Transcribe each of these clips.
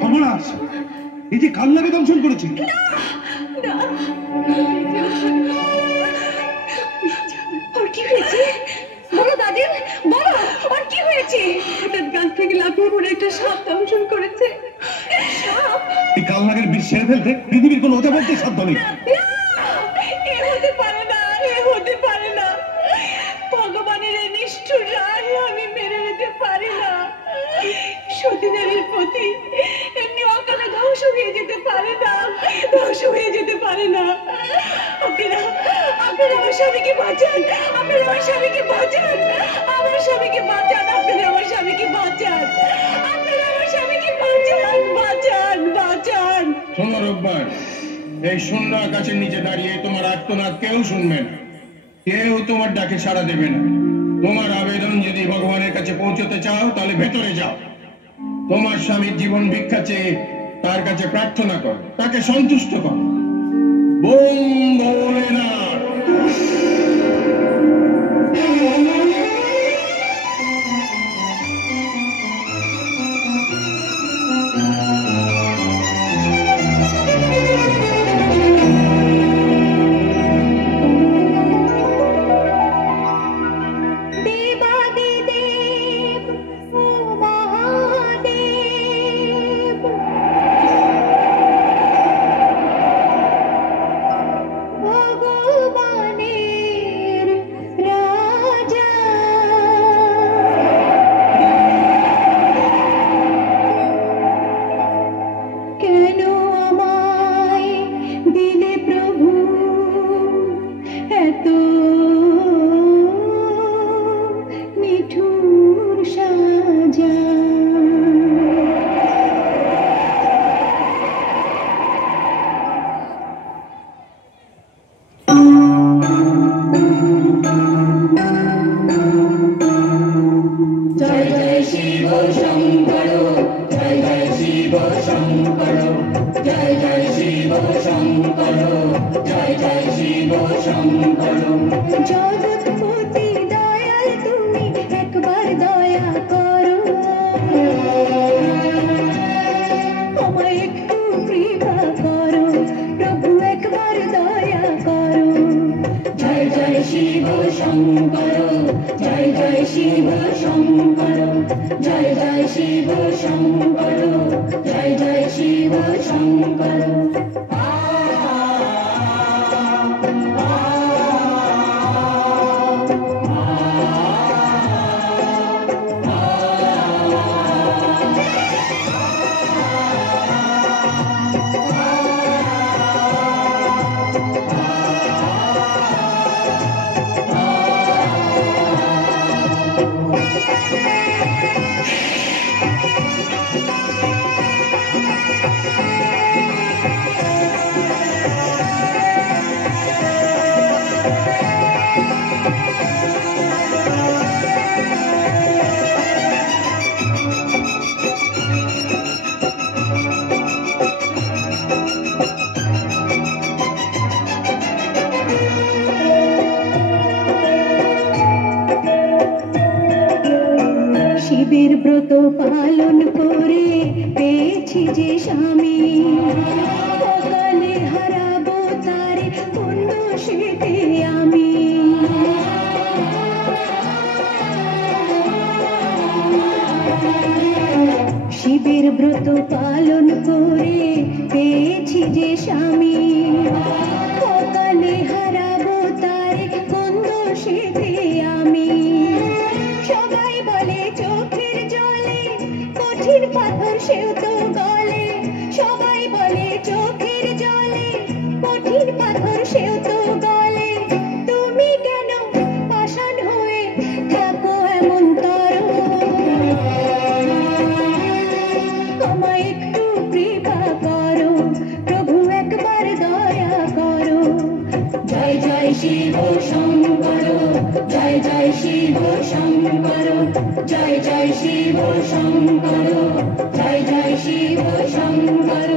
সর্বনাশ, এই যে কাল্লাকে দংশন করেছে। ওর কি হয়েছে বলো দাদি, বলো ওর কি হয়েছে? হঠাৎ গাছ থেকে লাফিয়ে পড়ে একটা সাপ দংশন করেছে। এই কাল্লাকের বিষ সেরে ফেলতে পৃথিবীর কোনো অজাবর্তী সাধ্য নেই। এ হতে পারে না, এ হতে পারে না। ভগবানের এই নিষ্ঠুর রায় আমি মেনে নিতে পারি না। সতীদেবীর প্রতি এমনি অকালে ধ্বংস হয়ে যেতে পারে না, ধ্বংস হয়ে যেতে পারে না। আপনারা আমার স্বামীকে বাঁচান, আপনারা আমার স্বামীকে বাঁচান, আমার স্বামীকে বাঁচান, আপনারা আমার স্বামীকে বাঁচান, আপনারা আমার স্বামীকে বাঁচান, বাঁচান, বাঁচান। শোনো রোববার, এই শূন্য আকাশের নিচে দাঁড়িয়ে তোমার আর্তনাদ কেউ শুনবে না, কেউ তোমার ডাকে সাড়া দেবে না। তোমার আবেদন যদি ভগবানের কাছে পৌঁছতে চাও তাহলে ভেতরে যাও, তোমার স্বামীর জীবন ভিক্ষা চেয়ে তার কাছে প্রার্থনা কর, তাকে সন্তুষ্ট কর। বোম ভোলেনাথ। শিবের ব্রত পালন করে পেয়েছি যে স্বামী, অকালে হারাবো তারে পুণ্য সেতে আমি। শিবের ব্রত পালন করে পেয়েছি যে স্বামী, অকালে হারাবো তারে পুণ্য সেতে আমি। সবাই বলে চোখের জলে কঠিন পাথর সেও তো গলে, সবাই বলে চোখের জলে কঠিন পাথর সেও তো গলে। তুমি কেন পাষাণ হয়ে থাকো এমন তরো, আমায় একটু কৃপা করো প্রভু, একবার দয়া করো। জয় জয় শিব শঙ্কর, জয় জয় শিব শঙ্কর, জয় জয় শিব শঙ্কর, জয় জয় শিব শঙ্কর।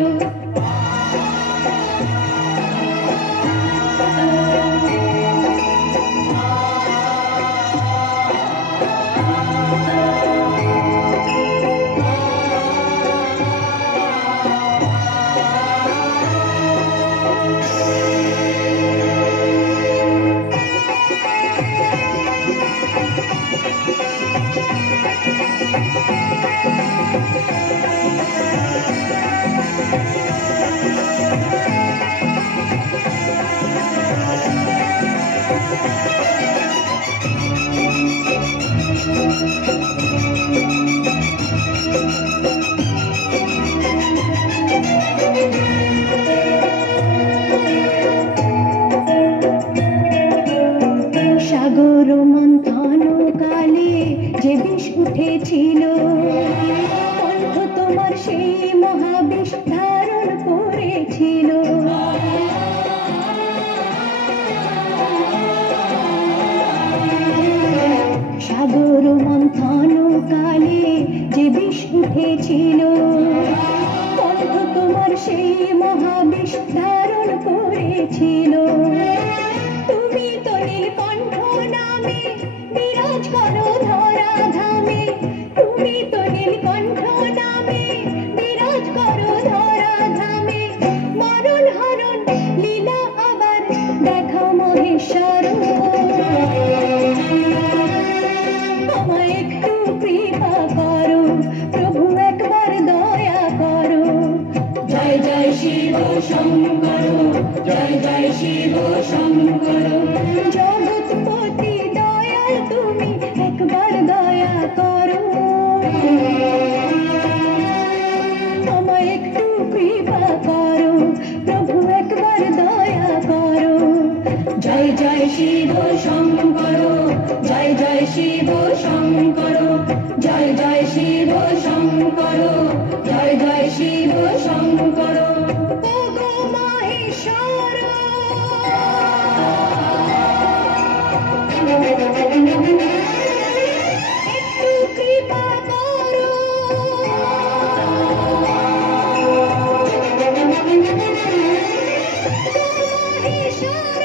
তোমার সেই মহাবিষ ধারণ করেছিল। সাগর মন্থন কালে যে বিষ উঠেছিল, কণ্ঠ তোমার সেই মহাবিষ ধারণ করেছিল। তুমি তো নীলকণ্ঠ নামে বিরাজ করো ধরা ধামে, তুমি তো নীলকণ্ঠ নামে বিরাজ করো ধরা ধামে। মরণ হরণ লীলা আবার দেখো মহেশ্বর, আমায় একটু কৃপা করো প্রভু, একবার দয়া করো। জয় জয় শিব শঙ্কর, জয় জয় শিব শঙ্কর। জগৎপতি দয়াল তুমি একবার দয়া করো, আমায় একটু কৃপা করো প্রভু, একবার দয়া করো। জয় জয় শিব শঙ্কর, জয় জয় শিব শঙ্কর, জয় জয় শিব শঙ্কর, জয় জয় শিব শঙ্কর। ওগো মহেশ্বর, একটু কৃপা করো, মহেশ্বর।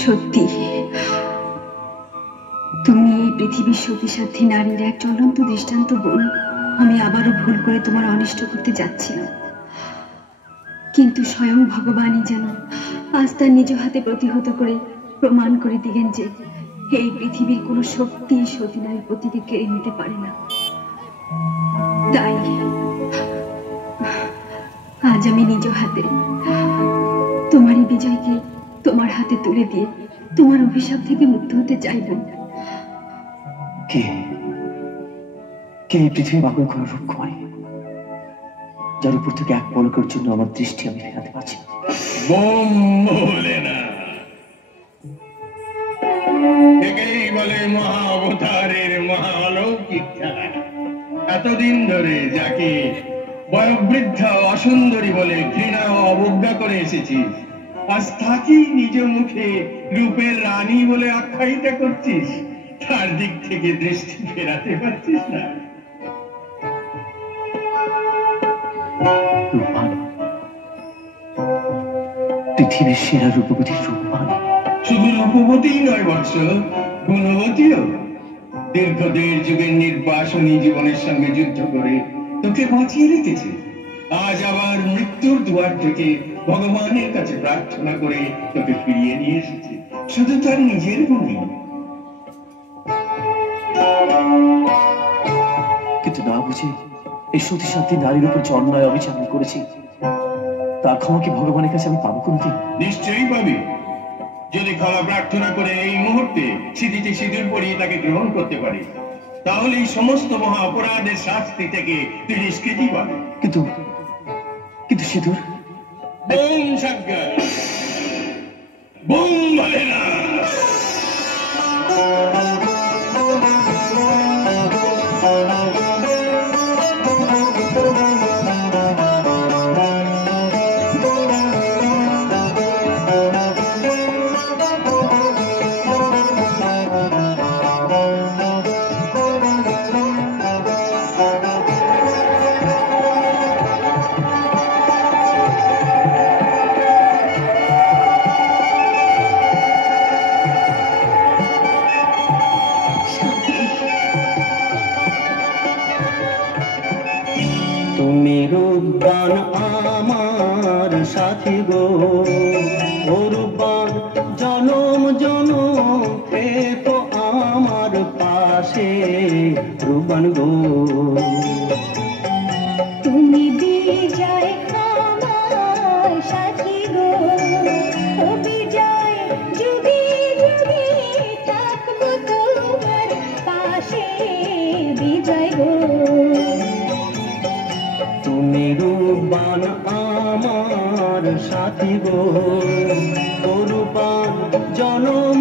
সত্যি তুমি এই পৃথিবীর সতীসাধ্যী নারীর এক জ্বলন্ত দৃষ্টান্ত বোন। আমি আবারও ভুল করে তোমার অনিষ্ট করতে যাচ্ছিলাম, কিন্তু স্বয়ং ভগবানই যেন আজ তার নিজ হাতে প্রতিহত করে প্রমাণ করে দিলেন যে এই পৃথিবীর কোনো শক্তি সতী নারীর পতিকে কেড়ে নিতে পারে না। তাই আজ আমি নিজ হাতে তোমারই বিজয়কে তোমার হাতে তুলে দিয়ে তোমার অভিশাপ থেকে মুক্ত হতে চাইব। কে কে এই পৃথিবী পাগল করার রূপকুমারী, যার উপর থেকে এক পলকের জন্য আমার দৃষ্টি আমি ফেরাতে পারছি না। একেই বলে মহা অবতারের মহা অলৌকিক খেলা। এতদিন ধরে যাকে বয়োবৃদ্ধা অসুন্দরী বলে ঘৃণা ও অবজ্ঞা করে এসেছিস, আজ তাকেই নিজ মুখে রূপের রানী বলে আখ্যায়িত করছিস। তার দিক থেকে দৃষ্টি ফেরাতে পারছিস না। রূপবান, পৃথিবীর সেরা রূপবতী রূপবান। শুধু রূপবতীই নয় বৎস, গুণবতীও। দীর্ঘ 1.5 যুগের নির্বাসনী জীবনের সঙ্গে যুদ্ধ করে তোকে বাঁচিয়ে রেখেছে। আজ আবার মৃত্যুর দুয়ার থেকে ভগবানের কাছে প্রার্থনা করে তোকে ফিরিয়ে নিয়ে এসেছে, শুধু তার নিজের গুণে। কিন্তু না বুঝে এই সতীসাধ্যী নারীর উপর যে অন্যায় অবিচার আমি করেছি, তার ক্ষমা কি ভগবানের কাছে আমি পাবো কোনোদিন? নিশ্চয়ই পাবি, যদি ক্ষমা প্রার্থনা করে এই মুহূর্তে সিঁথিতে সিঁদুর পরিয়ে তাকে গ্রহণ করতে পারিস। তাহলে এই সমস্ত মহা অপরাধের শাস্তি থেকে তুই নিষ্কৃতি পাবি। কিন্তু কিন্তু সিঁদুর বোম সাজ্ঞা, বোম বলে না। তুমি রূপবান আমার সাথী গো, ও রূপবান জনম জনম থেকো আমার পাশে রূপবান গো। তুমি বিজয় আমার সাথী গো, ও বিজয় যুগে যুগে থাকবো তোমার পাশে বিজয় গো। তুমি রূপবান আমার সাথী গো, ও রূপবান জনম